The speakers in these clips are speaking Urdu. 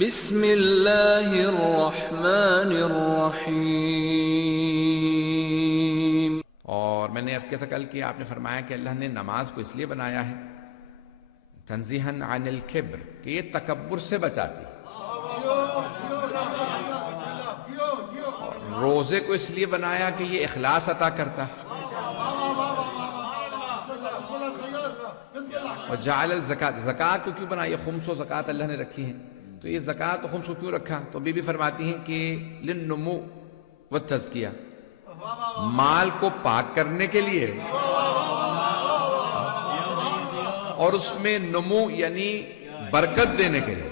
بسم اللہ الرحمن الرحیم۔ اور میں نے عرض کیا تھا کل کہ آپ نے فرمایا کہ اللہ نے نماز کو اس لیے بنایا ہے تنزیہاً عن الکبر کہ یہ تکبر سے بچاتی، اور روزے کو اس لیے بنایا کہ یہ اخلاص عطا کرتا، اور جعل الزکات، زکات کو کیوں بنایا؟ خمس و زکات اللہ نے رکھی ہیں، تو یہ زکات و خمس کو کیوں رکھا؟ تو بی بی فرماتی ہیں کہ للنمو والتزکیہ، مال کو پاک کرنے کے لیے، اور اس میں نمو یعنی برکت دینے کے لیے،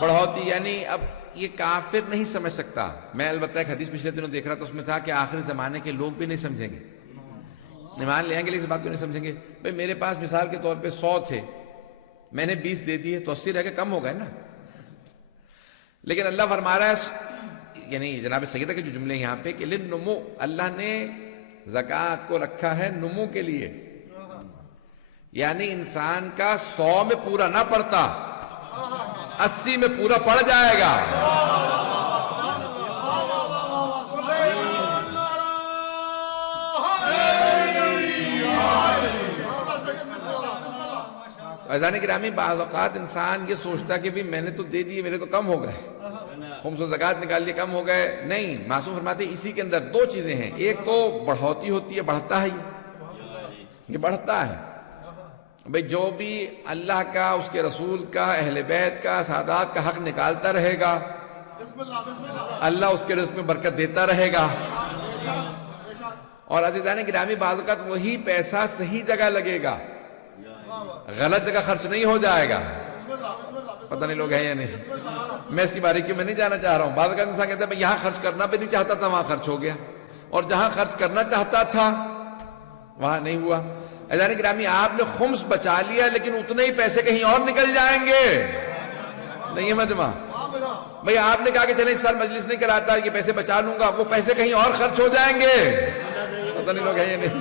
بڑھوتی، یعنی اب یہ کافر نہیں سمجھ سکتا۔ میں البتہ ایک حدیث پچھلے دنوں دیکھ رہا تھا، اس میں تھا کہ آخری زمانے کے لوگ بھی نہیں سمجھیں گے، ایمان لے آئیں گے لیکن اس بات کو نہیں سمجھیں گے۔ بھئی میرے پاس مثال کے طور پہ 100 تھے، میں نے 20 دے دیے تو 80 رہ کے کم ہو گئے نا۔ لیکن اللہ فرما رہا ہے، یعنی جناب سیدہ کے جو جملے یہاں پہ کہ للنمو، اللہ نے زکوٰۃ کو رکھا ہے نمو کے لیے، یعنی انسان کا 100 میں پورا نہ پڑتا، 80 میں پورا پڑ جائے گا۔ عزیزان گرامی، بعض اوقات انسان یہ سوچتا کہ بھی میں نے تو دے دیے، میرے تو کم ہو گئے، خمس و زکات نکال لیے کم ہو گئے۔ نہیں، معصوم فرماتے ہیں اسی کے اندر 2 چیزیں ہیں، ایک تو بڑھوتی ہوتی ہے، بڑھتا ہے، یہ بڑھتا ہے۔ بھئی جو بھی اللہ کا، اس کے رسول کا، اہل بیت کا، سادات کا حق نکالتا رہے گا، اللہ اس کے رزق میں برکت دیتا رہے گا۔ اور عزیزان گرامی، بعض اوقات وہی پیسہ صحیح جگہ لگے گا، غلط جگہ خرچ نہیں ہو جائے گا۔ پتہ نہیں لوگ ہیں یا نہیں، میں اس کی باریکیوں میں نہیں جانا چاہ رہا ہوں۔ بعض اوقات انسان کہتا ہے میں یہاں خرچ کرنا بھی نہیں چاہتا تھا، وہاں خرچ ہو گیا، اور جہاں خرچ کرنا چاہتا تھا وہاں نہیں ہوا۔ عزیزان گرامی، آپ نے خمس بچا لیا لیکن اتنے ہی پیسے کہیں اور نکل جائیں گے، نہیں ہے مجمع؟ بھئی آپ نے کہا کہ چلیں اس سال مجلس نہیں کراتا، یہ پیسے بچا لوں گا، وہ پیسے کہیں اور خرچ ہو جائیں گے، پتہ نہیں لوگ ہیں یا نہیں؟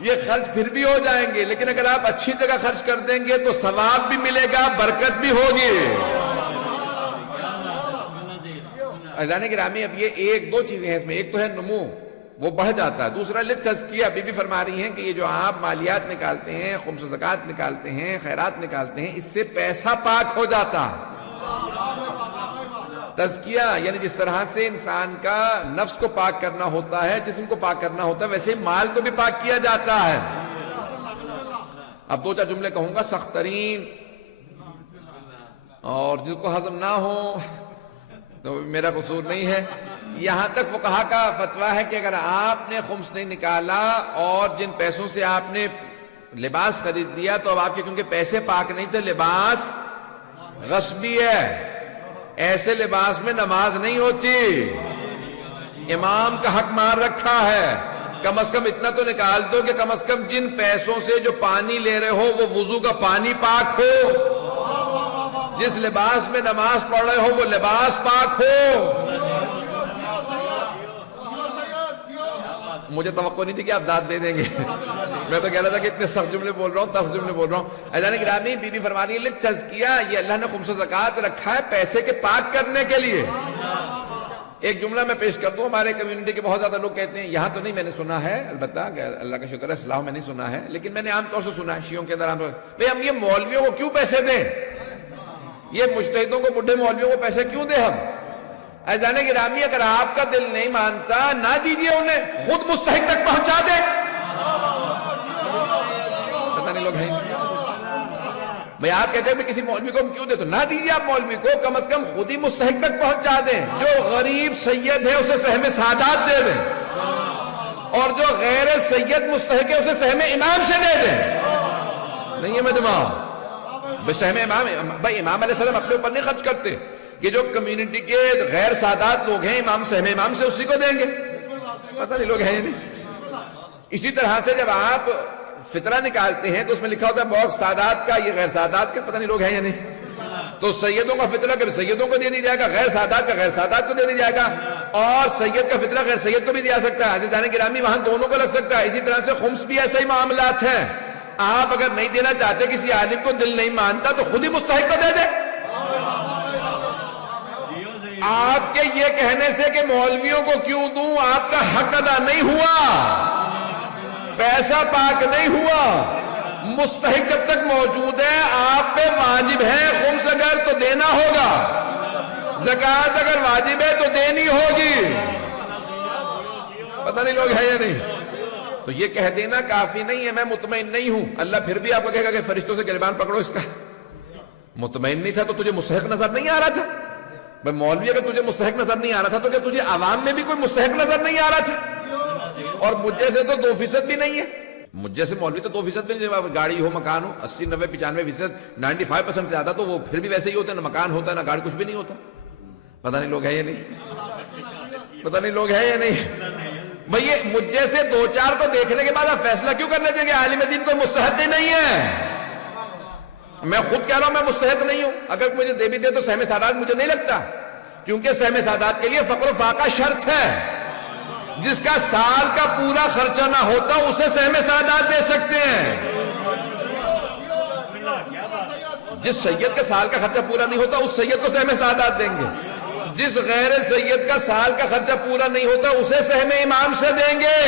یہ خرچ پھر بھی ہو جائیں گے، لیکن اگر آپ اچھی جگہ خرچ کر دیں گے تو ثواب بھی ملے گا، برکت بھی ہوگی۔ عزیزان گرامی، اب یہ 1-2 چیزیں ہیں اس میں، ایک تو ہے نمو، وہ بڑھ جاتا ہے، دوسرا للتزکیہ، بی بی فرما رہی ہیں کہ یہ جو آپ مالیات نکالتے ہیں، خمس و زکات نکالتے ہیں، خیرات نکالتے ہیں، اس سے پیسہ پاک ہو جاتا ہے۔ تزکیہ یعنی جس طرح سے انسان کا نفس کو پاک کرنا ہوتا ہے، جسم کو پاک کرنا ہوتا ہے، ویسے ہی مال کو بھی پاک کیا جاتا ہے۔ اب 2-4 جملے کہوں گا سخت ترین، اور جس کو ہضم نہ ہو تو میرا قصور نہیں ہے۔ یہاں تک فقہا کا فتویٰ ہے کہ اگر آپ نے خمس نہیں نکالا اور جن پیسوں سے آپ نے لباس خرید لیا، تو اب آپ کے کیونکہ پیسے پاک نہیں تھے، لباس غصبی ہے، ایسے لباس میں نماز نہیں ہوتی، امام کا حق مار رکھا ہے۔ کم از کم اتنا تو نکال دو کہ کم از کم جن پیسوں سے جو پانی لے رہے ہو وہ وضو کا پانی پاک ہو، جس لباس میں نماز پڑھ رہے ہو وہ لباس پاک ہو۔ مجھے توقع نہیں تھی کہ آپ داد دے دیں گے، میں تو کہہ رہا تھا کہ اتنے سخت جملے بول رہا ہوں، تلخ جملے بول رہا ہوں۔ عزیزان گرامی، بی بی فرما رہی ہے للتزکیہ، یہ اللہ نے خمس و زکات رکھا ہے پیسے کے پاک کرنے کے لیے۔ ایک جملہ میں پیش کر دوں، ہمارے کمیونٹی کے بہت زیادہ لوگ کہتے ہیں، یہاں تو نہیں میں نے سنا ہے، البتہ اللہ کا شکر ہے اصلاح میں نہیں سنا ہے، لیکن میں نے عام طور سے سنا ہے شیعوں کے اندر عام طور سے، بھئی ہم یہ مولویوں کو کیوں پیسے دیں، یہ مجتہدوں کو، بڈھے مولویوں کو پیسے کیوں دیں ہم؟ عزیزان گرامی، اگر آپ کا دل نہیں مانتا نہ دیجئے انہیں، خود مستحق تک پہنچا دیں۔ پتہ نہیں لوگ ہیں، بھئی آپ کہتے ہیں کہ کسی مولوی کو ہم کیوں دیں، تو نہ دیجئے آپ مولوی کو، کم از کم خود ہی مستحق تک پہنچا دیں۔ جو غریب سید ہے اسے سہم سعادات دے دیں، اور جو غیر سید مستحق ہے اسے سہم امام سے دے دیں، نہیں ہے مجمع؟ بھئی سہم امام، بھئی امام علیہ السلام اپنے اوپر نہیں خرچ کرتے، یہ جو کمیونٹی کے غیر سادات لوگ ہیں، امام سہم امام سے اسی کو دیں گے، پتہ نہیں لوگ ہیں یا نہیں؟ اسی طرح سے جب آپ فطرہ نکالتے ہیں تو اس میں لکھا ہوتا ہے باکس سادات کا، یہ غیر سادات کا، پتہ نہیں لوگ ہیں یا نہیں؟ تو سیدوں کا فطرہ کبھی سیدوں کو دے دی جائے گا، غیر سادات کا غیر سادات کو دے دی جائے گا، اور سید کا فطرہ غیر سید کو بھی دیا سکتا ہے۔ عزیزان گرامی، وہاں دونوں کو لگ سکتا ہے۔ اسی طرح سے خمس بھی ایسے ہی معاملات ہیں، آپ اگر نہیں دینا چاہتے، کسی عالم کو دل نہیں مانتا، تو خود ہی مستحق کو دے دے۔ کے یہ کہنے سے کہ مولویوں کو کیوں دوں آپ کا حق ادا نہیں ہوا، پیسہ پاک نہیں ہوا۔ مستحق جب تک موجود ہے آپ پہ واجب ہے، خمس اگر تو دینا ہوگا، زکوٰۃ اگر واجب ہے تو دینی ہوگی۔ پتہ نہیں لوگ ہے یا نہیں؟ تو یہ کہہ دینا کافی نہیں ہے میں مطمئن نہیں ہوں۔ اللہ پھر بھی آپ کو کہے گا کہ فرشتوں سے گریبان پکڑو اس کا۔ مطمئن نہیں تھا تو تجھے مستحق نظر نہیں آ رہا تھا؟ بھئی مولوی اگر تجھے مستحق نظر نہیں آ رہا تھا تو کیا تجھے عوام میں بھی کوئی مستحق نظر نہیں آ رہا تھا؟ اور مجھ جیسے تو 2% بھی نہیں ہے، مجھ جیسے مولوی تو 2% بھی نہیں، گاڑی ہو مکان ہو 80 90 95% 95% سے زیادہ تو وہ پھر بھی ویسے ہی ہوتے ہیں، نہ مکان ہوتا ہے نہ گاڑی، کچھ بھی نہیں ہوتا۔ پتہ نہیں لوگ ہے یا نہیں؟ پتہ نہیں لوگ ہے یا نہیں؟ بھئی یہ مجھ جیسے 2-4 کو دیکھنے کے بعد آپ فیصلہ کیوں کر لیتے ہیں کہ عالم دین کوئی مستحق ہی نہیں ہے؟ میں خود کہہ رہا ہوں میں مستحق نہیں ہوں، اگر مجھے دے بھی دے تو سہم سعادت مجھے نہیں لگتا، کیونکہ سہم سعادت کے لیے فقر و فاقہ شرط ہے۔ جس کا سال کا پورا خرچہ نہ ہوتا اسے سہم سعادت دے سکتے ہیں۔ جس سید کے سال کا خرچہ پورا نہیں ہوتا اس سید کو سہم سعادت دیں گے، جس غیر سید کا سال کا خرچہ پورا نہیں ہوتا اسے سہم امام سے دیں گے۔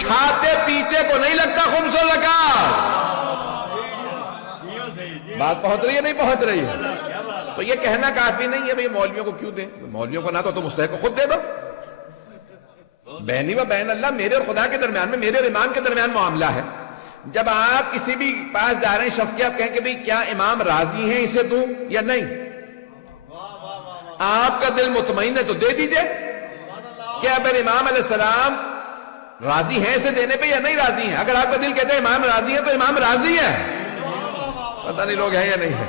کھاتے پیتے کو نہیں لگتا خمس و زکوٰۃ۔ بات پہنچ رہی ہے نہیں پہنچ رہی ہے؟ تو یہ کہنا کافی نہیں ہے بھئی مولویوں کو کیوں دیں، مولویوں کو نہ تو مستحق کو خود دے دو۔ بینی و بین اللہ، میرے اور خدا کے درمیان میں، میرے اور امام کے درمیان معاملہ ہے۔ جب آپ کسی بھی پاس جا رہے ہیں شخص کے، آپ کہیں کہ بھئی کیا امام راضی ہیں اسے دوں یا نہیں؟ آپ کا دل مطمئن ہے تو دے دیجئے۔ کیا اگر امام علیہ السلام راضی ہیں اسے دینے پہ یا نہیں راضی ہیں؟ اگر آپ کا دل کہتا ہے امام راضی ہیں تو امام راضی ہے۔ پتہ نہیں لوگ ہیں یا نہیں ہے؟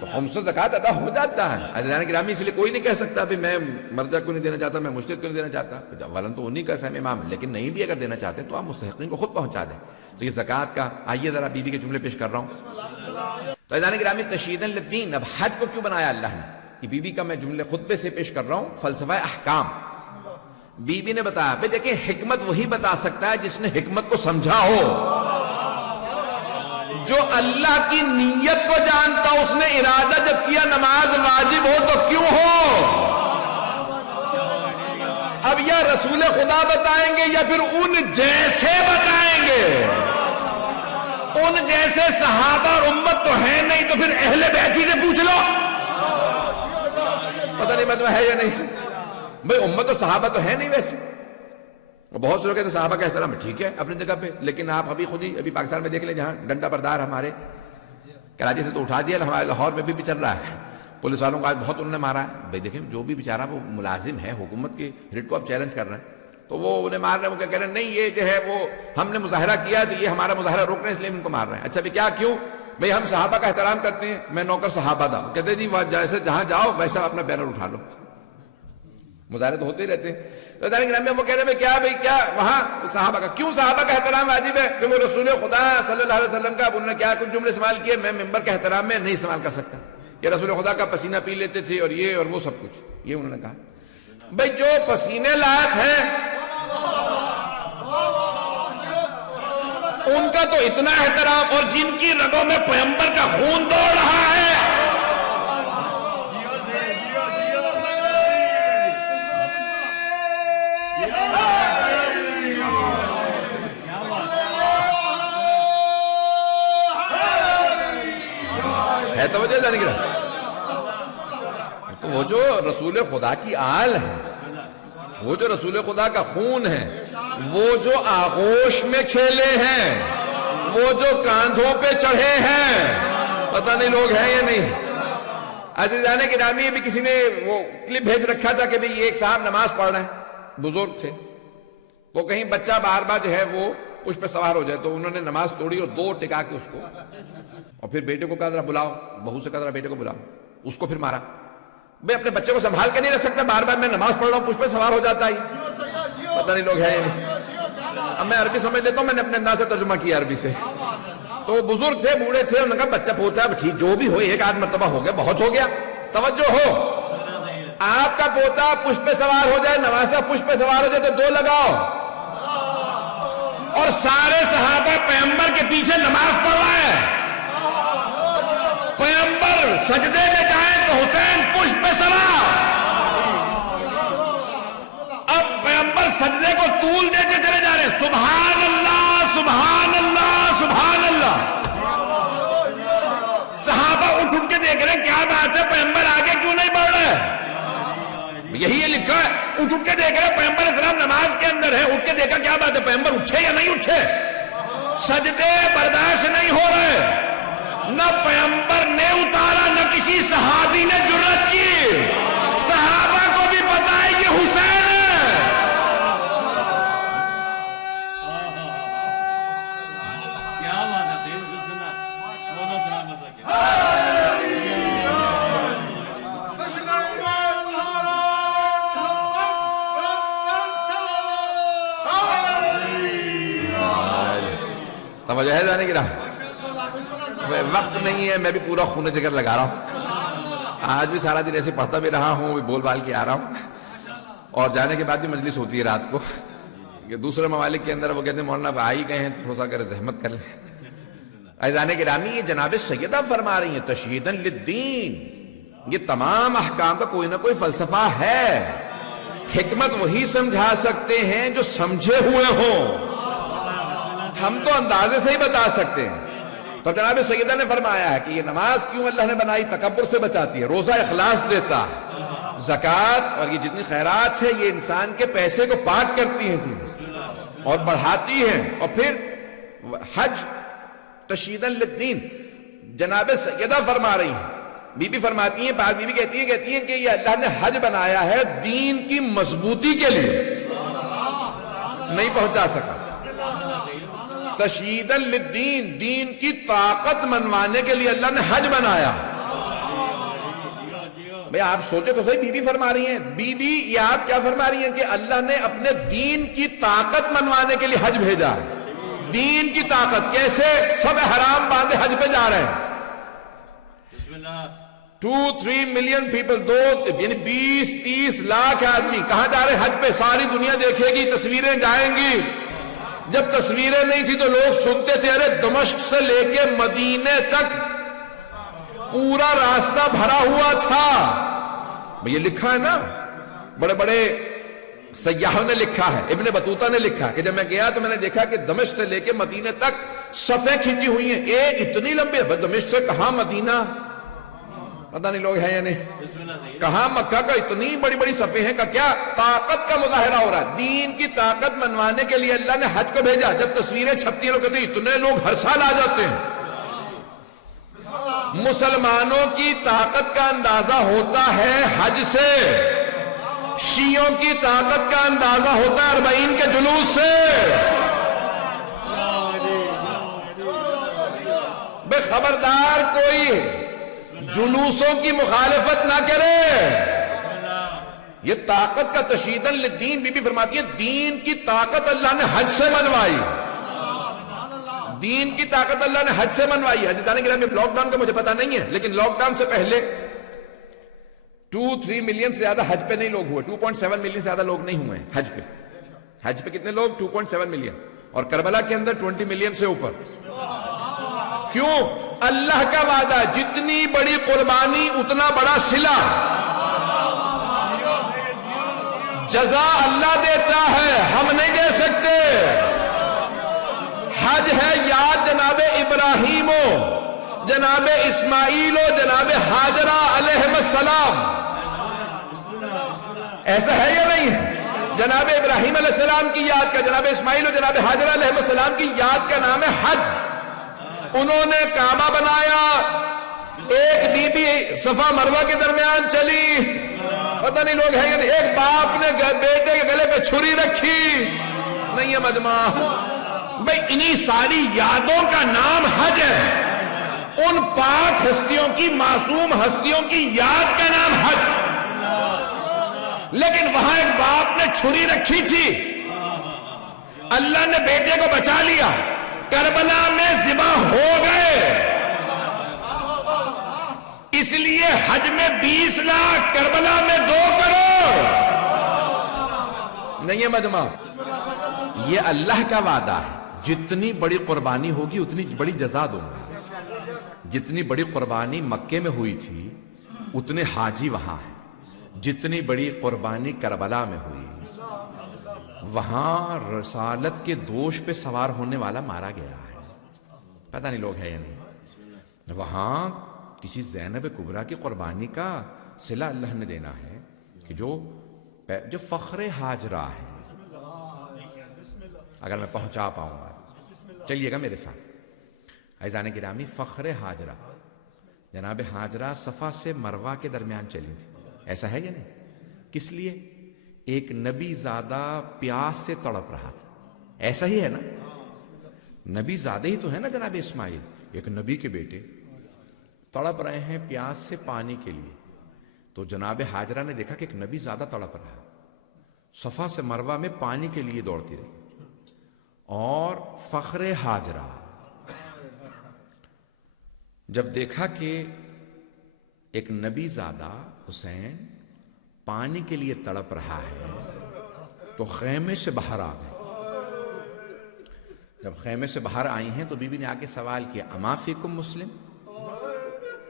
تو خمس و زکوٰۃ ادا ہو جاتا ہے۔ عزیزان گرامی، اس لیے کوئی نہیں کہہ سکتا بھی میں مرجع کو نہیں دینا چاہتا، میں مجتہد کو نہیں دینا چاہتا، اولاً تو انہی کا سہم امام، لیکن نہیں بھی اگر دینا چاہتے تو آپ مستحقین کو خود پہنچا دیں۔ تو یہ زکوٰۃ کا، آئیے ذرا بی بی کے جملے پیش کر رہا ہوں۔ تو عزیزان گرامی، تشہیداً للدین، اب حج کو کیوں بنایا اللہ نے؟ یہ بی بی کا میں جملے خطبے سے پیش کر رہا ہوں، فلسفہ احکام۔ بی بی نے بتایا، بھئی دیکھیں حکمت وہی بتا سکتا ہے جس نے حکمت کو سمجھا ہو۔ جو اللہ کی نیت کو جانتا، اس نے ارادہ جب کیا نماز واجب ہو تو کیوں ہو؟ اب یا رسول خدا بتائیں گے یا پھر ان جیسے بتائیں گے۔ ان جیسے صحابہ اور امت تو ہے نہیں، تو پھر اہل بیت ہی سے پوچھ لو۔ پتہ نہیں مطلب ہے یا نہیں؟ بھئی امت و صحابہ تو ہے نہیں ویسے۔ بہت سے لوگ کہتے ہیں صحابہ کا احترام ٹھیک ہے اپنی جگہ پہ، لیکن آپ ابھی پاکستان میں دیکھ لیں، جہاں ڈنڈا بردار ہمارے کراچی سے تو اٹھا دیا، ہمارے لاہور میں بھی چل رہا ہے، پولیس والوں کو آج بہت انہوں نے مارا ہے۔ بھئی دیکھیں جو بھی بیچارہ وہ ملازم ہے حکومت کے ریٹ کو آپ چیلنج کر رہے ہیں، تو وہ انہیں مار رہے ہیں، وہ کیا کہہ رہے ہیں، نہیں یہ جو ہے وہ ہم نے مظاہرہ کیا تو یہ ہمارا مظاہرہ روک رہے ہیں اس لیے ان کو مار رہے ہیں۔ اچھا بھی کیا کیوں؟ بھئی ہم صحابہ کا احترام کرتے ہیں، میں نوکر صحابہ تھا، کہتے جی جیسے جہاں جاؤ ویسا اپنا بینر اٹھا لو۔ مظاہرے تو ہوتے ہی رہتے ہیں۔ تو گرامی میں وہ کہہ رہے ہیں کیا بھئی کیا وہاں صحابہ کا کیوں صحابہ کا احترام واجب ہے؟ کہ وہ رسول خدا صلی اللہ علیہ وسلم کا، انہوں نے کیا کچھ جملے استعمال کیے میں ممبر کے احترام میں نہیں استعمال کر سکتا، کہ رسول خدا کا پسینہ پی لیتے تھے اور یہ اور وہ سب کچھ، یہ انہوں نے کہا۔ بھئی جو پسینے لائق ہیں ان کا تو اتنا احترام، اور جن کی رگوں میں پیغمبر کا خون دوڑ رہا ہے توجہ جانے کی تو وہ جو رسول خدا کی آل ہے، وہ جو رسول خدا کا خون ہے، وہ جو آغوش میں کھیلے ہیں، وہ جو کاندھوں پہ چڑھے ہیں، پتہ نہیں لوگ ہیں یا نہیں؟ عزیزان گرامی، بھی کسی نے وہ کلپ بھیج رکھا تھا کہ یہ ایک صاحب نماز پڑھ رہے ہیں، بزرگ تھے، تو کہیں بچہ بار بار جو ہے وہ اس پہ سوار ہو جائے، تو انہوں نے نماز توڑی اور 2 ٹکا کے اس کو، اور پھر بیٹے کو کہا ذرا بلاؤ، بہو سے کہا ذرا بیٹے کو بلاؤ، اس کو پھر مارا۔ بھئی اپنے بچے کو سنبھال کے نہیں رکھ سکتا، بار بار میں نماز پڑھ رہا ہوں پہ سوار ہو جاتا ہے، پتہ نہیں لوگ ہے یا نہیں؟ اب میں عربی سمجھ لیتا ہوں، میں نے اپنے انداز سے ترجمہ کیا عربی سے۔ تو بزرگ تھے، بوڑھے تھے، انہوں نے کہا بچہ پوتا ہے ٹھیک، جو بھی ہو، ایک آدھ مرتبہ ہو گیا، بہت ہو گیا، توجہ ہو، آپ کا پوتا پشت پہ سوار ہو جائے، نواسا پشت پہ سوار ہو جائے تو 2 لگاؤ، اور سارے صحابہ پیغمبر کے پیچھے نماز پڑھ رہا ہے، پیغمبر پیغمبر سجدے میں جائیں تو حسین پشت پہ سوار. اب پیغمبر سجدے کو طول دیتے چلے جا رہے ہیں. سبحان اللہ سبحان اللہ سبحان اللہ. صحابہ اٹھ کے دیکھ رہے ہیں کیا بات ہے, پیغمبر آگے کیوں نہیں بڑھ رہے. یہی لکھا ہے, اٹھ کے دیکھ رہے ہیں پیغمبر اسلام نماز کے اندر ہے. اٹھ کے دیکھا کیا بات ہے, پیغمبر اٹھے یا نہیں اٹھے. سجدے برداشت نہیں ہو رہے. نہ پیغمبر نے اتارا نہ کسی صحابی نے جرأت کی. صحابہ کو بھی پتا ہے یہ حسین ہے. کیا بات ہے, بسم اللہ. توجہ ہے جانے کی راہ. وقت نہیں ہے, میں بھی پورا خون جگر لگا رہا ہوں. آج بھی سارا دن ایسے پڑھتا بھی رہا ہوں, بول بال کے آ رہا ہوں. اور جانے کے بعد بھی مجلس ہوتی ہے رات کو. کہ دوسرے ممالک کے اندر وہ کہتے ہیں مولانا بھائی گئے ہیں, تھوڑا سا اگر زحمت کر لیں. ایزان گرامی, یہ جناب سیدہ فرما رہی ہیں تشہیداً للدین. یہ تمام احکام کا کوئی نہ کوئی فلسفہ ہے. حکمت وہی سمجھا سکتے ہیں جو سمجھے ہوئے ہوں. ہم تو اندازے سے ہی بتا سکتے ہیں. تو جناب سیدہ نے فرمایا ہے کہ یہ نماز کیوں اللہ نے بنائی, تکبر سے بچاتی ہے. روزہ اخلاص دیتا ہے. زکوٰۃ اور یہ جتنی خیرات ہے یہ انسان کے پیسے کو پاک کرتی ہیں جی, اور بڑھاتی ہیں. اور پھر حج تشہیداً للدین. جناب سیدہ فرما رہی ہیں, بی بی فرماتی ہیں, پاک بی بی کہتی ہیں کہ یہ اللہ نے حج بنایا ہے دین کی مضبوطی کے لیے. نہیں پہنچا سکا. تشہیداً للدین, دین کی طاقت منوانے کے لیے اللہ نے حج بنایا. بھئی آپ سوچے تو صحیح, بی بی فرما رہی ہیں. بی بی یہ آپ کیا فرما رہی ہیں کہ اللہ نے اپنے دین کی طاقت منوانے کے لیے حج بھیجا. دین کی طاقت کیسے؟ سب حرام باندھے حج پہ جا رہے ہیں. 2-3 ملین پیپل, یعنی 20-30 لاکھ آدمی کہاں جا رہے ہیں حج پہ. ساری دنیا دیکھے گی, تصویریں جائیں گی. جب تصویریں نہیں تھی تو لوگ سنتے تھے ارے دمشق سے لے کے مدینے تک پورا راستہ بھرا ہوا تھا. یہ لکھا ہے نا, بڑے بڑے سیاحوں نے لکھا ہے. ابن بطوطہ نے لکھا کہ جب میں گیا تو میں نے دیکھا کہ دمشق سے لے کے مدینے تک صفیں کھینچی ہوئی ہیں. ایک اتنی لمبی ہے, دمشق سے کہاں مدینہ, پتہ نہیں لوگ ہیں یا نہیں, کہاں مکہ کا اتنی بڑی بڑی صفیں ہیں. کا کیا طاقت کا مظاہرہ ہو رہا ہے. دین کی طاقت منوانے کے لیے اللہ نے حج کو بھیجا. جب تصویریں چھپتی ہیں لوگ کہتے ہیں اتنے لوگ ہر سال آ جاتے ہیں. مسلمانوں کی طاقت کا اندازہ ہوتا ہے حج سے. شیعوں کی طاقت کا اندازہ ہوتا ہے 40 کے جلوس سے. بے خبردار کوئی جلوسوں کی مخالفت نہ کرے. یہ طاقت کا تشہیداً للدین. بی بی فرماتی ہے دین کی طاقت اللہ نے حج سے منوائی. دین کی طاقت اللہ نے حج سے منوائی. حج جانے کے لیے لاک ڈاؤن کا مجھے پتا نہیں ہے, لیکن لاک ڈاؤن سے پہلے 2-3 ملین سے زیادہ حج پہ نہیں لوگ ہوئے. 2.7 ملین سے زیادہ لوگ نہیں ہوئے حج پہ. حج پہ کتنے لوگ؟ 2.7 ملین. اور کربلا کے اندر 20 ملین سے اوپر. کیوں؟ اللہ کا وعدہ, جتنی بڑی قربانی اتنا بڑا صلہ. جزا اللہ دیتا ہے, ہم نہیں دے سکتے. حج ہے یاد جناب ابراہیم و جناب اسماعیل و جناب حاجرہ علیہ السلام. ایسا ہے یا نہیں ہے؟ جناب ابراہیم علیہ السلام کی یاد کا, جناب اسماعیل و جناب حاجرہ علیہ السلام کی یاد کا نام ہے حج. انہوں نے کعبہ بنایا. ایک بی بی صفا مروہ کے درمیان چلی, پتہ نہیں لوگ ہیں یا نہیں. ایک باپ نے بیٹے کے گلے پہ چھری رکھی. نہیں ہے مجمع. بھئی انہی ساری یادوں کا نام حج ہے. ان پاک ہستیوں کی, معصوم ہستیوں کی یاد کا نام حج. لیکن وہاں ایک باپ نے چھری رکھی تھی, اللہ نے بیٹے کو بچا لیا, کربلا میں ذبح ہو گئے. اس لیے حج میں 20 لاکھ, کربلا میں 2 کروڑ. نہیں ہے مجمع. یہ اللہ کا وعدہ ہے, جتنی بڑی قربانی ہوگی اتنی بڑی جزا دوں گا. جتنی بڑی قربانی مکے میں ہوئی تھی اتنے حاجی وہاں ہیں. جتنی بڑی قربانی کربلا میں ہوئی وہاں رسالت کے دوش پہ سوار ہونے والا مارا گیا ہے. پتہ نہیں لوگ ہے یا نہیں. وہاں کسی زینب کبریٰ کی قربانی کا صلہ اللہ نے دینا ہے کہ جو فخر ہاجرہ ہے. اگر میں پہنچا پاؤں گا چلیے گا میرے ساتھ. عزیزان گرامی، فخر ہاجرہ، جناب ہاجرہ صفا سے مروہ کے درمیان چلی تھی. ایسا ہے یا نہیں؟ کس لیے؟ ایک نبی زادہ پیاس سے تڑپ رہا تھا. ایسا ہی ہے نا؟ نبی زادہ ہی تو ہے نا جناب اسماعیل، ایک نبی کے بیٹے تڑپ رہے ہیں پیاس سے پانی کے لیے. تو جناب ہاجرہ نے دیکھا کہ ایک نبی زادہ تڑپ رہا ہے، صفا سے مروہ میں پانی کے لیے دوڑتی رہی. اور فخر ہاجرہ جب دیکھا کہ ایک نبی زادہ حسین پانی کے لیے تڑپ رہا ہے تو خیمے سے باہر آ گئے. جب خیمے سے باہر آئی ہیں تو بی بی نے آگے سوال کیا، اما فیکم مسلم،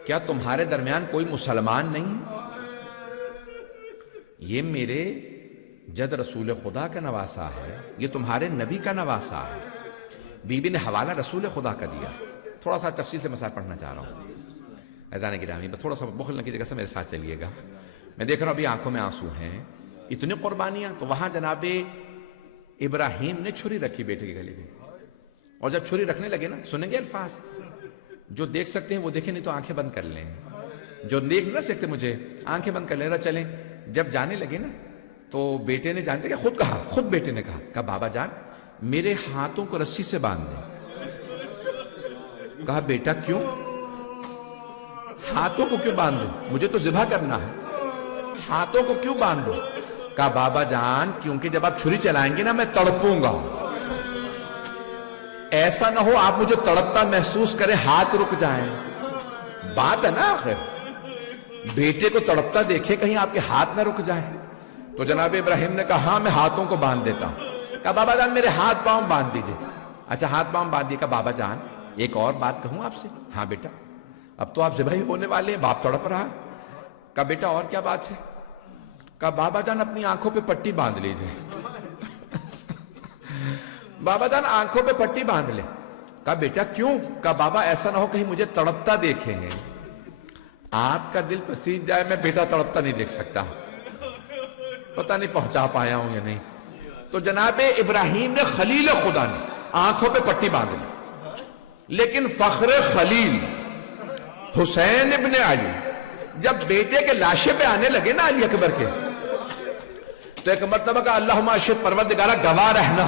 کیا تمہارے درمیان کوئی مسلمان نہیں ہے؟ یہ میرے جد رسول خدا کا نواسا ہے، یہ تمہارے نبی کا نواسا ہے. بی بی نے حوالہ رسول خدا کا دیا. تھوڑا سا تفصیل سے مسائل پڑھنا چاہ رہا ہوں. عزیزان گرامی، بس تھوڑا سا بخل کی جگہ سے میرے ساتھ چلیے گا. میں دیکھ رہا ہوں ابھی آنکھوں میں آنسو ہیں. اتنی قربانیاں. تو وہاں جناب ابراہیم نے چھری رکھی بیٹے کے گلے میں، اور جب چھری رکھنے لگے نا، سنیں گے الفاظ، جو دیکھ سکتے ہیں وہ دیکھیں، نہیں تو آنکھیں بند کر لیں. جو دیکھ نہ سکتے مجھے آنکھیں بند کر لیں. رہا چلیں. جب جانے لگے نا تو بیٹے نے، جانتے کیا خود بیٹے نے کہا بابا جان میرے ہاتھوں کو رسی سے باندھ دیں. کہا بیٹا کیوں؟ ہاتھوں کو کیوں باندھ دوں؟ مجھے تو ذبح کرنا ہے، ہاتھوں کو کیوں باندھ دوں؟ کہا بابا جان کیونکہ جب آپ چھری چلائیں گے نا میں تڑپوں گا. ایسا نہ ہو آپ مجھے تڑپتا محسوس کریں، ہاتھ رک جائیں. بات ہے نا آخر، بیٹے کو تڑپتا دیکھے کہیں آپ کے ہاتھ نہ رک جائیں. تو جناب ابراہیم نے کہا ہاں میں ہاتھوں کو باندھ دیتا ہوں. کہا بابا جان میرے ہاتھ پاؤں باندھ دیجئے. اچھا ہاتھ پاؤں باندھ دیے. کہا بابا جان ایک اور بات کہوں آپ سے؟ ہاں بیٹا. اب تو آپ ذبح ہونے والے ہیں، باپ تڑپ رہا. کہا بیٹا اور کیا بات ہے؟ کہا بابا جان اپنی آنکھوں پہ پٹی باندھ لیجئے. بابا جان آنکھوں پہ پٹی باندھ لے. کہا بیٹا کیوں؟ کہا بابا ایسا نہ ہو کہیں مجھے تڑپتا دیکھیں گے. آپ کا دل پسیج جائے، میں بیٹا تڑپتا نہیں دیکھ سکتا. پتہ نہیں پہنچا پایا ہوں یا نہیں. تو جناب ابراہیم نے خلیل خدا نے آنکھوں پہ پٹی باندھ لی. لیکن فخر خلیل حسین ابن علی جب بیٹے کے لاشے پہ آنے لگے نا علی اکبر کے، تو ایک مرتبہ کہا اللہم اشہد پروردگارہ گواہ رہنا.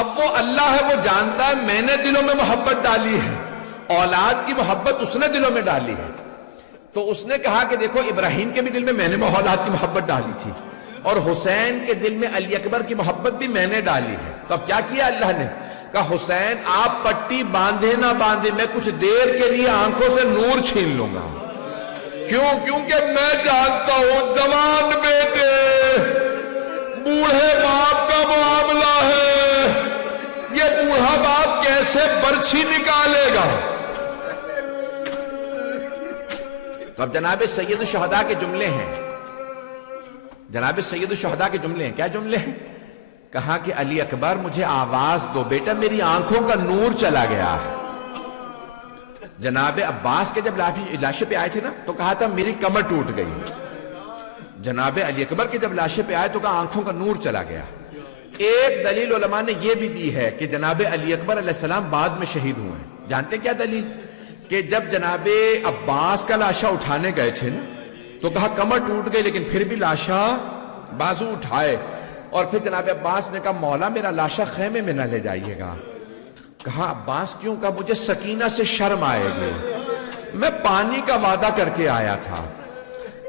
اب وہ اللہ ہے، وہ جانتا ہے میں نے دلوں میں محبت ڈالی ہے، اولاد کی محبت اس نے دلوں میں ڈالی ہے. تو اس نے کہا کہ دیکھو ابراہیم کے بھی دل میں نے اولاد کی محبت ڈالی تھی، اور حسین کے دل میں علی اکبر کی محبت بھی میں نے ڈالی ہے. تو اب کیا کیا اللہ نے؟ کہا حسین آپ پٹی باندھے نہ باندھے میں کچھ دیر کے لیے آنکھوں سے نور چھین لوں گا. کیوں؟ کیونکہ میں جانتا ہوں جوان بیٹے بوڑھے باپ کا معاملہ ہے، یہ بوڑھا باپ کیسے برچھی نکالے گا. تو اب جناب سید الشہداء کے جملے ہیں، جناب سید الشہداء کے جملے ہیں. کیا جملے ہیں؟ کہا کہ علی اکبر مجھے آواز دو، بیٹا میری آنکھوں کا نور چلا گیا ہے. جناب عباس کے جب لاشے پہ آئے تھے نا تو کہا تھا میری کمر ٹوٹ گئی. جناب علی اکبر کے جب لاشے پہ آئے تو کہا آنکھوں کا نور چلا گیا. ایک دلیل علماء نے یہ بھی دی ہے کہ جناب علی اکبر علیہ السلام بعد میں شہید ہوئے ہیں. جانتے کیا دلیل؟ کہ جب جناب عباس کا لاشا اٹھانے گئے تھے نا تو کہا کمر ٹوٹ گئی، لیکن پھر بھی لاشا بازو اٹھائے. اور پھر جناب عباس نے کہا مولا میرا لاشا خیمے میں نہ لے جائیے گا. کہا عباس کیوں؟ کہا مجھے سکینہ سے شرم آئے گی، میں پانی کا وعدہ کر کے آیا تھا.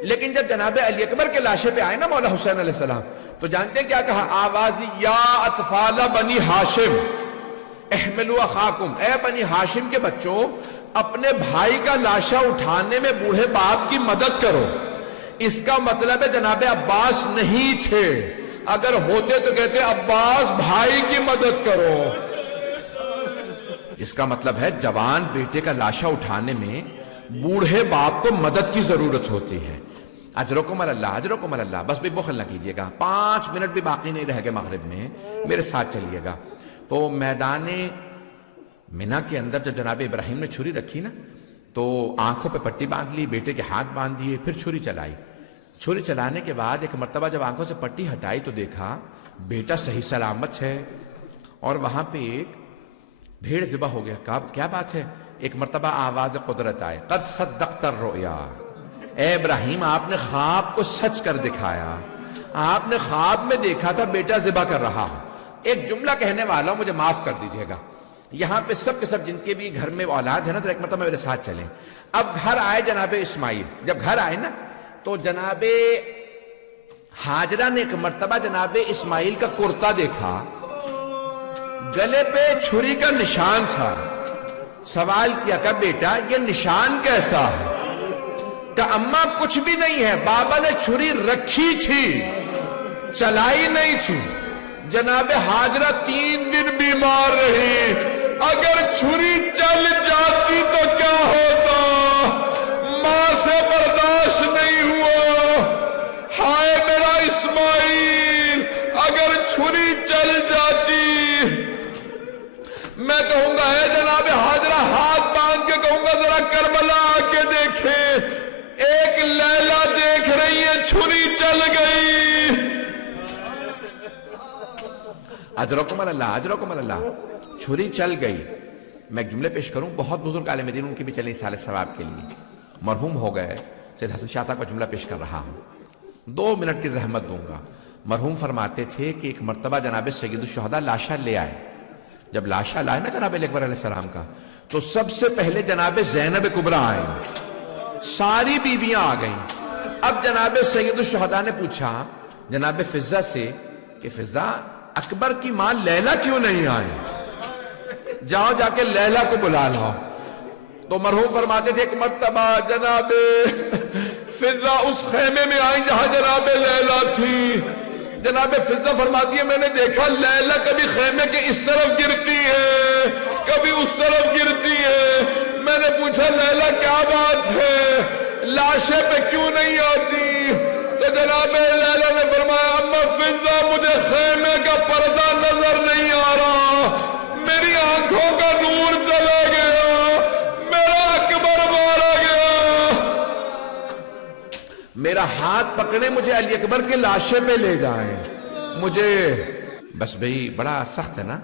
لیکن جب جناب علی اکبر کے لاشے پہ آئے نا مولا حسین علیہ السلام تو جانتے ہیں کیا کہا؟ آوازی یا اطفال بنی ہاشم احملوا اخاکم، اے بنی ہاشم کے بچوں اپنے بھائی کا لاشا اٹھانے میں بوڑھے باپ کی مدد کرو. اس کا مطلب ہے جناب عباس نہیں تھے، اگر ہوتے تو کہتے عباس بھائی کی مدد کرو. اس کا مطلب ہے جوان بیٹے کا لاشا اٹھانے میں بوڑھے باپ کو مدد کی ضرورت ہوتی ہے. اجرکم اللہ، اجرکم اللہ. بس بھی بخل نہ کیجیے گا، 5 منٹ بھی باقی نہیں رہ گئے مغرب میں، میرے ساتھ چلیے گا. تو میدان منا کے اندر جب جناب ابراہیم نے چھری رکھی نا تو آنکھوں پہ پٹی باندھ لی، بیٹے کے ہاتھ باندھ دیے، پھر چھری چلائی. چھری چلانے کے بعد ایک مرتبہ جب آنکھوں سے پٹی ہٹائی تو دیکھا بیٹا صحیح سلامت ہے، اور وہاں پہ ایک بھیڑ ذبح ہو گیا. کیا بات ہے؟ ایک مرتبہ آواز قدرت آئے، قد صدقت الرؤیا. اے ابراہیم، آپ نے خواب کو سچ کر دکھایا. آپ نے خواب میں دیکھا تھا بیٹا ذبح کر رہا. ایک جملہ کہنے والا ہوں، مجھے معاف کر دیجیے گا. یہاں پہ سب کے سب جن کے بھی گھر میں اولاد ہے نا، ایک مرتبہ میرے ساتھ چلیں. اب گھر آئے جناب اسماعیل. جب گھر آئے نا تو جناب ہاجرہ نے ایک مرتبہ جناب اسماعیل کا کرتا دیکھا، گلے پہ چھری کا نشان تھا. سوال کیا کہ بیٹا یہ نشان کیسا ہے؟ کہ اماں کچھ بھی نہیں ہے، بابا نے چھری رکھی تھی، چلائی نہیں تھی. جناب ہاجرہ 3 دن بیمار رہی. اگر چھری چل جاتی تو کیا ہوتا؟ ماں سے برداشت نہیں ہوا. ہائے میرا اسماعیل، اگر چھری چل جاتی. میں کہوں گا اے جناب ہاجرہ، ہاتھ باندھ کے کہوں گا ذرا کربلا آ کے دیکھے. ایک لیلا دیکھ رہی ہے، چھری چل گئی. اجرکم اللہ، اجرکم اللہ. چھری چل گئی. میں ایک جملے پیش کروں، بہت بزرگ عالم دین، ان کی بھی چلیں سال ثواب کے لیے، مرحوم ہو گئے. سید حسن شاہ صاحب کا جملہ پیش کر رہا ہوں، 2 منٹ کی زحمت دوں گا. مرحوم فرماتے تھے کہ ایک مرتبہ جناب سید الشہداء لاشا لے آئے. جب لاشا لائے نا جناب اکبر علیہ السلام کا، تو سب سے پہلے جناب زینب کبریٰ آئیں. ساری بیویاں آ گئیں. اب جناب سید الشہداء نے پوچھا جناب فضہ سے کہ فضہ، اکبر کی ماں لیلا کیوں نہیں آئی؟ جاؤ جا کے لیلا کو بلا لاؤ. تو مرحوم فرماتے تھے ایک مرتبہ جناب فضہ اس خیمے میں آئیں جہاں جناب لیلا تھی. جناب فضہ فرماتی ہے میں نے دیکھا لیلا کبھی خیمے کے اس طرف گرتی ہے، کبھی اس طرف گرتی ہے. میں نے پوچھا لیلا کیا بات ہے، لاشے پہ کیوں نہیں آتی؟ تو جناب لیلا نے فرمایا اما فضہ، مجھے خیمے کا پردہ نظر نہیں آ رہا، میری آنکھوں کا نور چلا گیا، میرا اکبر مارا گیا. میرا ہاتھ پکڑے مجھے علی اکبر کے لاشے پہ لے جائیں. مجھے بس بھئی بڑا سخت ہے نا.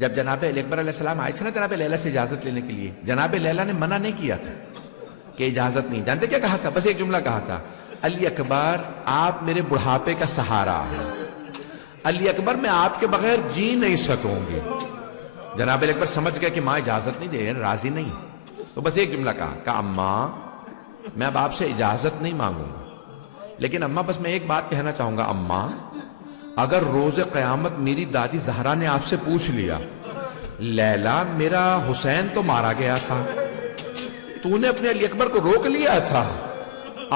جب جناب علی اکبر علیہ السلام آئے تھے نا جناب لیلا سے اجازت لینے کے لیے، جناب لیلا نے منع نہیں کیا تھا کہ اجازت نہیں. جانتے کیا کہا تھا؟ بس ایک جملہ کہا تھا، علی اکبر آپ میرے بڑھاپے کا سہارا ہیں، علی اکبر میں آپ کے بغیر جی نہیں سکوں گی. جناب علی اکبر سمجھ گئے کہ ماں اجازت نہیں دے، راضی نہیں. تو بس ایک جملہ کہا کہ اماں میں اب آپ سے اجازت نہیں مانگوں گا، لیکن اماں بس میں ایک بات کہنا چاہوں گا. اماں اگر روز قیامت میری دادی زہرا نے آپ سے پوچھ لیا لیلا میرا حسین تو مارا گیا تھا، تو نے اپنے علی اکبر کو روک لیا تھا،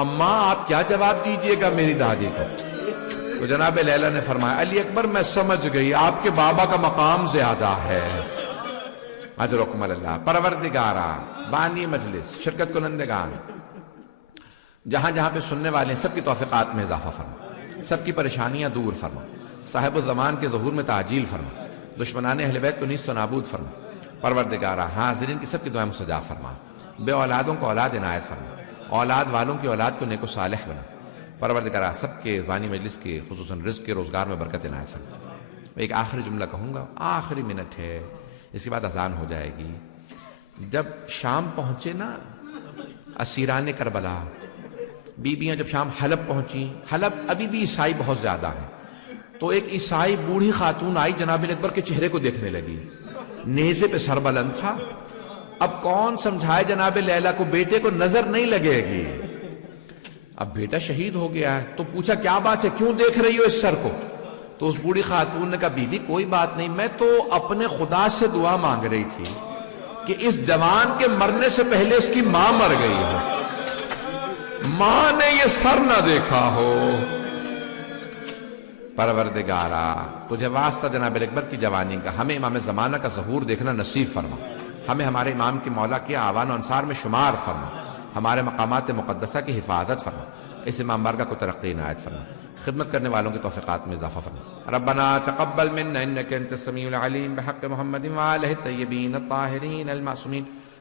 اماں آپ کیا جواب دیجئے گا میری دادی کو؟ تو جناب لیلا نے فرمایا علی اکبر میں سمجھ گئی آپ کے بابا کا مقام زیادہ ہے. اجرکم اللہ. پروردگارا، بانی مجلس، شرکت کنندگان، جہاں جہاں پہ سننے والے ہیں سب کی توفیقات میں اضافہ فرما، سب کی پریشانیاں دور فرما، صاحب الزمان کے ظہور میں تعجیل فرما، دشمنان اہل بیت کو نیست و نابود فرما. پروردگارا حاضرین کی سب کی دعائیں مستجاب فرما، بے اولادوں کو اولاد عنایت فرما، اولاد والوں کی اولاد کو نیک و صالح بنا. پروردگارا سب کے بانی مجلس کے خصوصاً رزق کے روزگار میں برکت عنایت فرما. ایک آخری جملہ کہوں گا، آخری منٹ ہے، اس کے بعد اذان ہو جائے گی. جب شام پہنچے نا اسیران کربلا، بیویاں جب شام حلب پہنچی، حلب ابھی بھی عیسائی بہت زیادہ ہیں، تو ایک عیسائی بوڑھی خاتون آئی، جناب اکبر کے چہرے کو دیکھنے لگی، نیزے پہ سر بلند تھا. اب کون سمجھائے جناب لیلا کو بیٹے کو نظر نہیں لگے گی. اب بیٹا شہید ہو گیا ہے، تو پوچھا کیا بات ہے، کیوں دیکھ رہی ہو اس سر کو؟ تو اس بوڑھی خاتون نے کہا بیوی کوئی بات نہیں، میں تو اپنے خدا سے دعا مانگ رہی تھی کہ اس جوان کے مرنے سے پہلے اس کی ماں مر گئی ہو، ماں نے یہ سر نہ دیکھا ہو. پروردگارا تجھے واسطہ جناب اکبر کی جوانی کا ہمیں امام زمانہ کا ظہور دیکھنا نصیب فرما، ہمیں ہمارے امام کی مولا کی آوان و انصار میں شمار فرما، ہمارے مقامات مقدسہ کی حفاظت فرما، اس امام بارگاہ کو ترقی عنایت فرما، خدمت کرنے والوں کی توفیقات میں اضافہ فرما۔ ربنا تقبل منا انك انت السميع العليم بحق محمد وآلہ الطیبین الطاہرین المعصومین